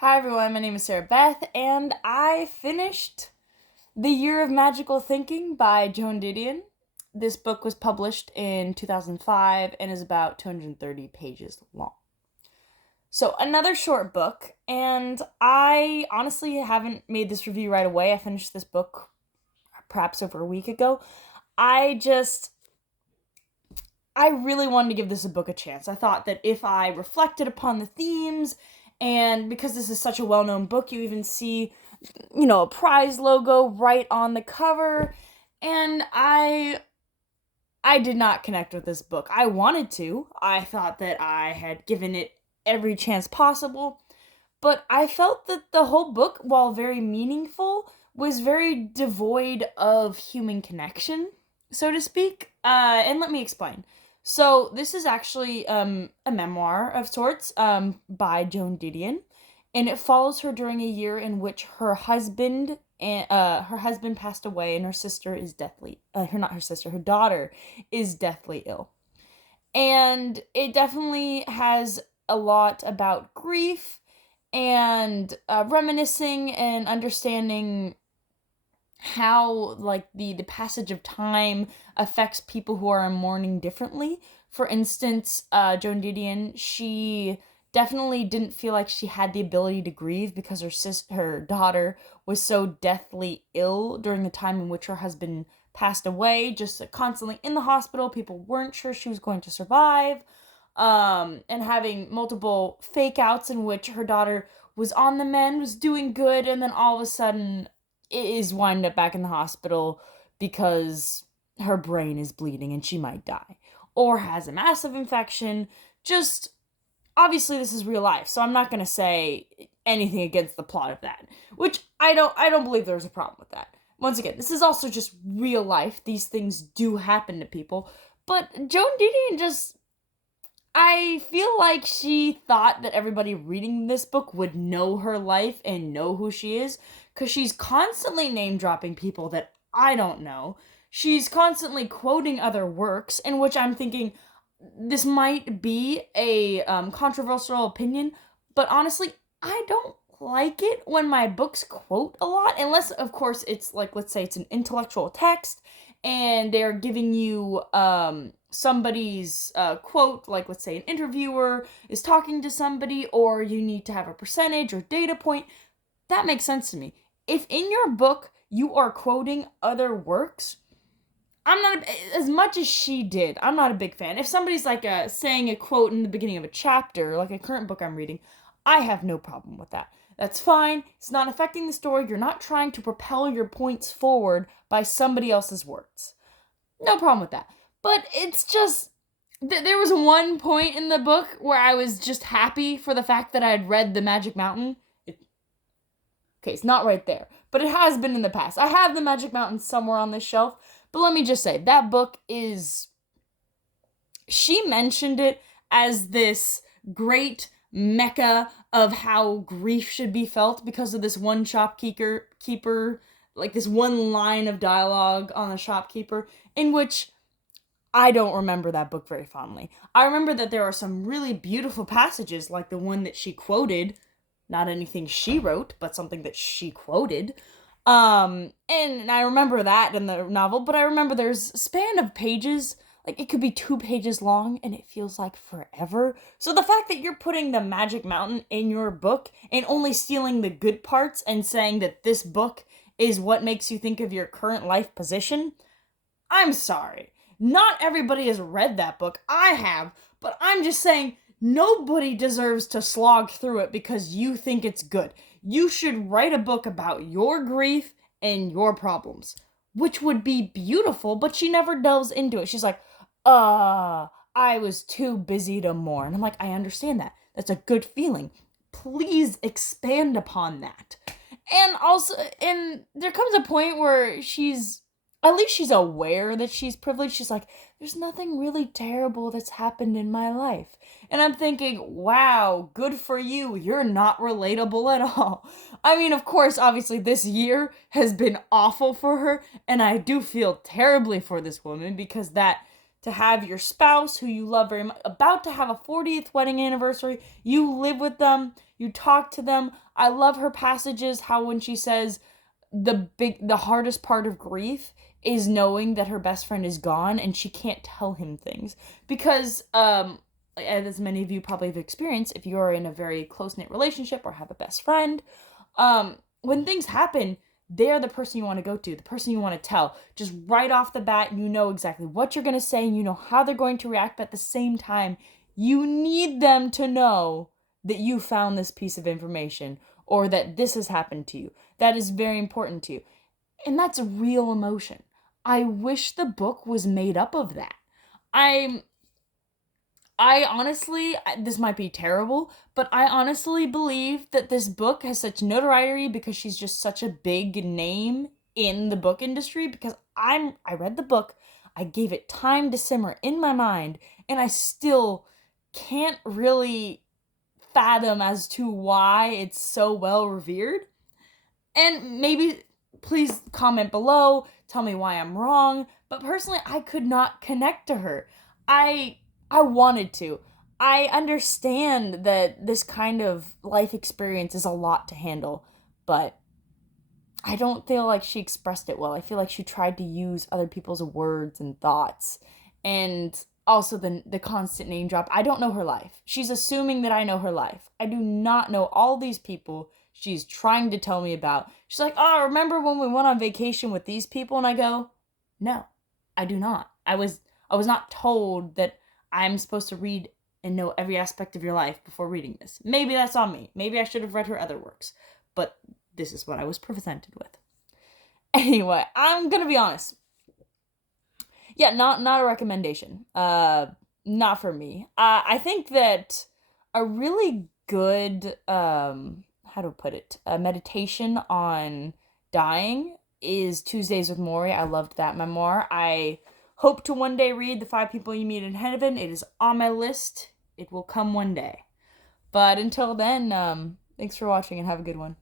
Hi everyone, my name is Sarah Beth, and I finished The Year of Magical Thinking by Joan Didion. This book was published in 2005 and is about 230 pages long. So, another short book, and I honestly haven't made this review right away. I finished this book perhaps over a week ago. I really wanted to give this book a chance. I thought that if I reflected upon the themes, and because this is such a well-known book, you even see, a prize logo right on the cover, and I did not connect with this book. I wanted to. I thought that I had given it every chance possible, but I felt that the whole book, while very meaningful, was very devoid of human connection, so to speak. And let me explain. So this is actually a memoir of sorts by Joan Didion, and it follows her during a year in which her husband passed away, and her sister is deathly her daughter is deathly ill, and it definitely has a lot about grief and reminiscing and understanding how like the passage of time affects people who are in mourning differently. For instance, Joan Didion, she definitely didn't feel like she had the ability to grieve because her daughter was so deathly ill during the time in which her husband passed away, just constantly in the hospital. People weren't sure she was going to survive, and having multiple fake outs in which her daughter was on the mend, was doing good, and then all of a sudden is winding up back in the hospital because her brain is bleeding and she might die, or has a massive infection. Just obviously this is real life, so I'm not going to say anything against the plot of that, which I don't believe there's a problem with that. Once again, this is also just real life. These things do happen to people. But Joan Didion just, I feel like she thought that everybody reading this book would know her life and know who she is, because she's constantly name dropping people that I don't know. She's constantly quoting other works, in which I'm thinking, this might be a controversial opinion, but honestly, I don't like it when my books quote a lot, unless, of course, it's like, let's say it's an intellectual text and they're giving you somebody's quote, like let's say an interviewer is talking to somebody, or you need to have a percentage or data point. That makes sense to me. If in your book you are quoting other works, I'm not as much as she did. I'm not a big fan. If somebody's like saying a quote in the beginning of a chapter, like a current book I'm reading, I have no problem with that. That's fine. It's not affecting the story. You're not trying to propel your points forward by somebody else's words. No problem with that. But it's just there was one point in the book where I was just happy for the fact that I had read The Magic Mountain. Okay, it's not right there, but it has been in the past. I have The Magic Mountain somewhere on this shelf, but let me just say, that book is, she mentioned it as this great mecca of how grief should be felt because of this one shopkeeper, like this one line of dialogue on the shopkeeper, in which I don't remember that book very fondly. I remember that there are some really beautiful passages, like the one that she quoted, not anything she wrote, but something that she quoted. And I remember that in the novel, but I remember there's a span of pages, like it could be 2 pages long, and it feels like forever. So the fact that you're putting the Magic Mountain in your book and only stealing the good parts and saying that this book is what makes you think of your current life position, I'm sorry. Not everybody has read that book. I have, but I'm just saying nobody deserves to slog through it because you think it's good. You should write a book about your grief and your problems, which would be beautiful, but she never delves into it. She's like, I was too busy to mourn. I'm like, I understand that. That's a good feeling. Please expand upon that. And also, and there comes a point where at least she's aware that she's privileged. She's like, there's nothing really terrible that's happened in my life. And I'm thinking, wow, good for you. You're not relatable at all. I mean, of course, obviously, this year has been awful for her. And I do feel terribly for this woman, because that to have your spouse who you love very much about to have a 40th wedding anniversary, you live with them, You talk to them. I love her passages, how when she says the hardest part of grief is knowing that her best friend is gone and she can't tell him things. Because, as many of you probably have experienced, if you're in a very close-knit relationship or have a best friend, when things happen, they're the person you want to go to, the person you want to tell. Just right off the bat, you know exactly what you're going to say and you know how they're going to react, but at the same time, you need them to know that you found this piece of information or that this has happened to you. That is very important to you. And that's real emotion. I wish the book was made up of that. I honestly, this might be terrible, but I honestly believe that this book has such notoriety because she's just such a big name in the book industry, because I read the book, I gave it time to simmer in my mind, and I still can't really fathom as to why it's so well revered. And maybe please comment below, tell me why I'm wrong, but personally I could not connect to her. I wanted to. I understand that this kind of life experience is a lot to handle, but I don't feel like she expressed it well. I feel like she tried to use other people's words and thoughts. And also the constant name drop. I don't know her life. She's assuming that I know her life. I do not know all these people she's trying to tell me about. She's like, "Oh, remember when we went on vacation with these people?" And I go, "No, I do not. I was not told that I'm supposed to read and know every aspect of your life before reading this. Maybe that's on me. Maybe I should have read her other works. But this is what I was presented with." Anyway, I'm gonna be honest. Yeah, not a recommendation. Not for me. I think that a really good how to put it, a meditation on dying is Tuesdays with Morrie. I loved that memoir. I hope to one day read The Five People You Meet in Heaven. It is on my list. It will come one day. But until then, thanks for watching and have a good one.